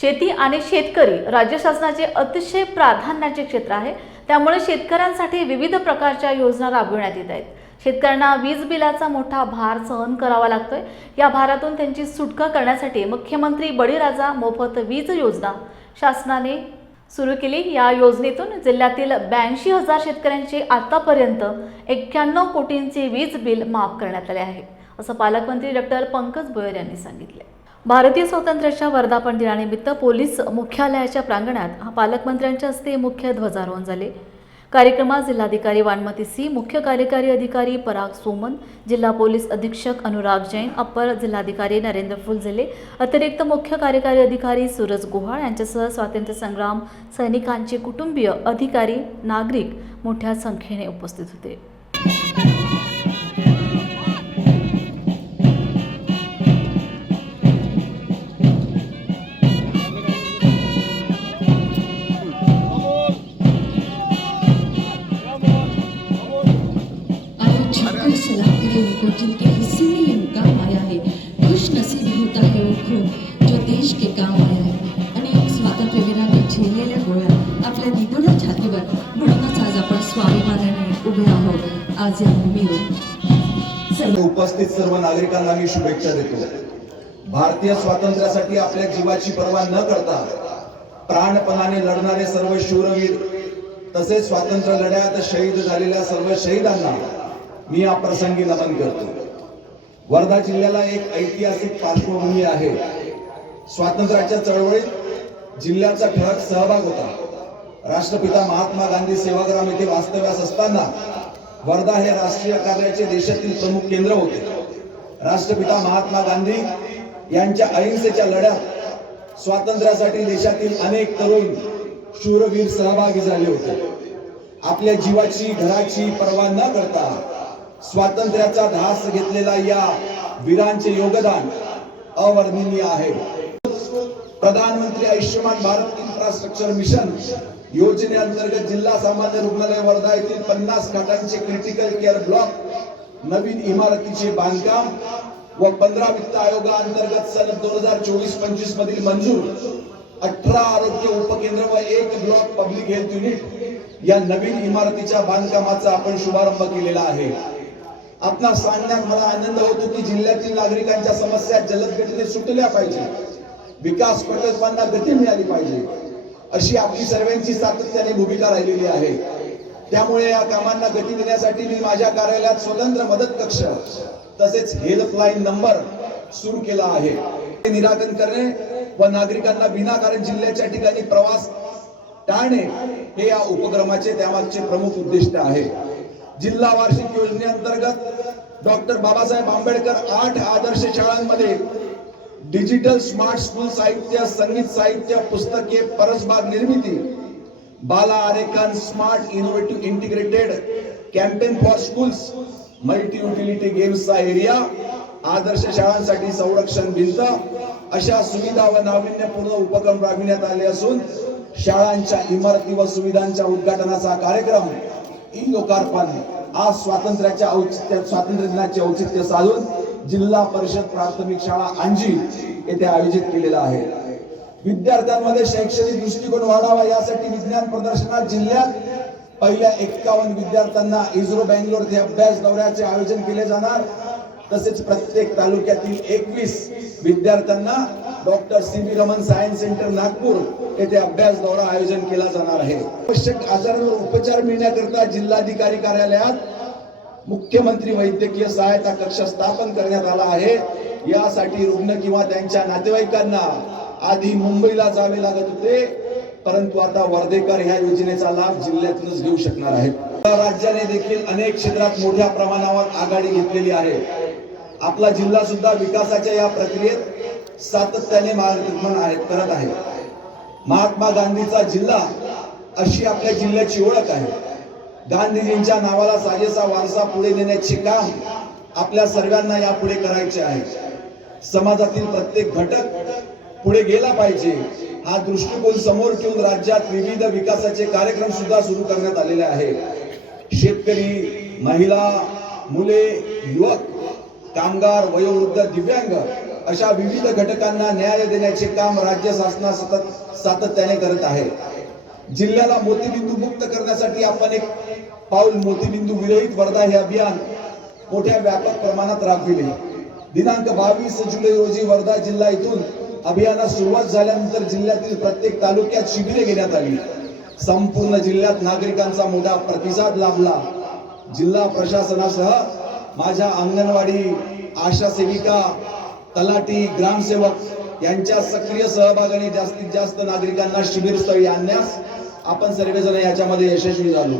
शेती आणि शेतकरी राज्य शासनाचे अतिशय प्राधान्याचे क्षेत्र आहे. त्यामुळे शेतकऱ्यांसाठी विविध प्रकारच्या योजना राबविण्यात येत आहेत. शेतकऱ्यांना वीज बिलाचा मोठा भार सहन करावा लागतोय. या भारातून त्यांची सुटका करण्यासाठी मुख्यमंत्री बळीराजा मोफत वीज योजना शासनाने सुरू केली. या योजनेतून जिल्ह्यातील ब्याऐंशी हजार शेतकऱ्यांचे आतापर्यंत एक्क्याण्णव कोटींचे वीज बिल माफ करण्यात आले आहे. असं पालकमंत्री डॉक्टर पंकज भोयर यांनी सांगितले भारतीय स्वातंत्र्याच्या वर्धापन दिनानिमित्त पोलीस मुख्यालयाच्या प्रांगणात पालकमंत्र्यांच्या हस्ते मुख्य ध्वजारोहण झाले. कार्यक्रमात जिल्हाधिकारी वानमती सी मुख्य कार्यकारी अधिकारी पराग सोमन जिल्हा पोलीस अधीक्षक अनुराग जैन अप्पर जिल्हाधिकारी नरेंद्र फुलझेले अतिरिक्त मुख्य कार्यकारी अधिकारी सूरज गुहाळ यांच्यासह स्वातंत्र्य संग्राम सैनिकांचे कुटुंबीय अधिकारी नागरिक मोठ्या संख्येने उपस्थित होते. आपल्या निगुड्या छातीवर म्हणूनच आज आपण स्वाभिमानाने उभे आहोत. आज या भूमीवर. उपस्थित सर्व नागरिकांना मी शुभेच्छा देतो. भारतीय स्वातंत्र्यासाठी आपल्या जीवाची पर्वा न करता प्राणपणाने लढणारे सर्व शूरवीर तसेच स्वातंत्र्य लढ्यात शहीद झालेल्या सर्व शहीदांना मी या प्रसंगी नमन करतो. वर्धा जिल्ह्याला एक ऐतिहासिक पार्श्वभूमी आहे. स्वातंत्र्याच्या चळवळीत जिल्ह्याचा ठळक सहभाग होता. राष्ट्रपिता महात्मा गांधी सेवाग्राम येथे वास्तव्यास असताना वर्धा हे राष्ट्रीय कार्याचे देशातील प्रमुख केंद्र होते. राष्ट्रपिता महात्मा गांधी यांच्या अहिंसेच्या लढ्यात स्वातंत्र्यासाठी देशातील अनेक तरुण शूरवीर सहभागी झाले होते. आपल्या जीवाची घराची पर्वा न करता स्वातंत्र्याचा धास घेतलेला या वीरांचे योगदान अवर्णनीय आहे. प्रधानमंत्री आयुष्यमान भारत इन्फ्रास्ट्रक्चर मिशन योजनेअंतर्गत जिल्हा सामान्य रुग्णालय वर्धा येथील पन्नास खाटांचे क्रिटिकल केअर ब्लॉक नवीन इमारतीचे बांधकाम व पंधरा वित्त आयोगाअंतर्गत सन दोन हजार चोवीस पंचवीस मधील मंजूर अठरा आरोग्य उपकेंद्र व एक ब्लॉक पब्लिक हेल्थ युनिट या नवीन इमारतीच्या बांधकामाचा आपण शुभारंभ केलेला आहे. आपला सांगण्यात मला आनंद होतो की जिल्ह्यातील नागरिकांच्या समस्या जलद गतीने सुटल्या पाहिजे. विकास प्रकल्पांना गती मिळाली पाहिजे. अशी आपली सर्वांची सातत्याने भूमिका राहिलेली आहे. त्यामुळे या कामांना गती देण्यासाठी मी माझ्या कार्यालयात स्वतंत्र मदत कक्ष तसेच हेल्पलाईन नंबर सुरू केला आहे. निराकरण करणे व नागरिकांना विनाकारण जिल्ह्याच्या ठिकाणी प्रवास टाळणे हे या उपक्रमाचे त्यामागचे प्रमुख उद्दिष्ट आहे. जिल्हा वार्षिक योजनेअंतर्गत डॉक्टर बाबासाहेब आंबेडकर आठ आदर्श शाळांमध्ये डिजिटल स्मार्ट स्कूल साहित्य संगीत साहित्य पुस्तके परसबाग निर्मिती. बाला आरेखन smart innovative integrated campaign for schools multi utility गेम्सचा area आदर्श शाळांसाठी संरक्षण भिंत. अशा सुविधा व नाविन्यपूर्ण उपक्रम राबविण्यात आले असून शाळांच्या इमारती व सुविधांच्या उद्घाटनाचा कार्यक्रम ई लोकार्पण आज स्वातंत्र्याच्या औचित्य स्वातंत्र्य दिनाचे औचित्य साधून जिल्हा परिषद प्राथमिक शाळा अंजी येथे आयोजित केलेला आहे. विद्यार्थ्यांमध्ये शैक्षणिक दृष्टिकोन वाढावा यासाठी विज्ञान प्रदर्शनात जिल्ह्यात पहिल्या एक्कावन्न विद्यार्थ्यांना इस्रो बँगलोर येथे अभ्यास दौऱ्याचे आयोजन केले जाणार. तसेच प्रत्येक तालुक्यातील एकवीस विद्यार्थ्यांना doctor C B Raman science centre Nagpur येथे अभ्यास दौरा आयोजन केला जाणार आहे. आवश्यक आजारांवर उपचार मिळण्याकरिता जिल्हाधिकारी कार्यालयात मुख्यमंत्री वैद्यकीय सहायता कक्ष स्थापन करण्यात आला आहे. यासाठी रुग्ण किंवा त्यांच्या नातेवाईकांना आधी मुंबईला जावे लागत होते. परंतु आता वर्धेकर ह्या योजनेचा लाभ जिल्ह्यातूनच घेऊ शकणार आहेत. राज्याने देखील अनेक क्षेत्रात मोठ्या प्रमाणावर आघाडी घेतलेली आहे. आपला जिल्हा सुद्धा विकासाच्या या प्रक्रियेत सातत्याने मार्गक्रमण आहेत करत आहे. महात्मा गांधीचा जिल्हा अशी आपल्या जिल्ह्याची ओळख आहे. गांधीजींच्या नावाला साजेसा वारसा पुढे नेण्याचे काम आपल्या सर्वांना यापुढे करायचे आहे. समाजातील प्रत्येक घटक पुढे गेला पाहिजे. हा दृष्टिकोन समोर ठेवून राज्यात विविध विकासाचे कार्यक्रम सुद्धा सुरू करण्यात आलेले आहे. शेतकरी महिला मुले युवक कामगार वयोवृद्ध दिव्यांग अशा विविध घटकांना न्याय देण्याचे काम राज्य शासना सतत सातत्याने करत आहे. जिल्ह्याला मोतीबिंदू मुक्त करण्यासाठी आपण एक पाऊल मोतीबिंदू विरहित वर्धा हे अभियान मोठ्या व्यापक प्रमाणात राबविले. दिनांक बावीस जुलै रोजी वर्धा जिल्हा इथून अभियानास सुरुवात झाल्यानंतर जिल्ह्यातील प्रत्येक तालुक्यात शिबिरे घेण्यात आली. संपूर्ण जिल्ह्यात नागरिकांचा मोठा प्रतिसाद लाभला. जिल्हा प्रशासनासह माझ्या अंगणवाडी आशा सेविका तलाठी ग्रामसेवक यांच्या सक्रिय सहभागाने जास्तीत जास्त नागरिकांना शिबिरस्थळी आणण्यास आपण सर्वजण याच्यामध्ये यशस्वी झालो.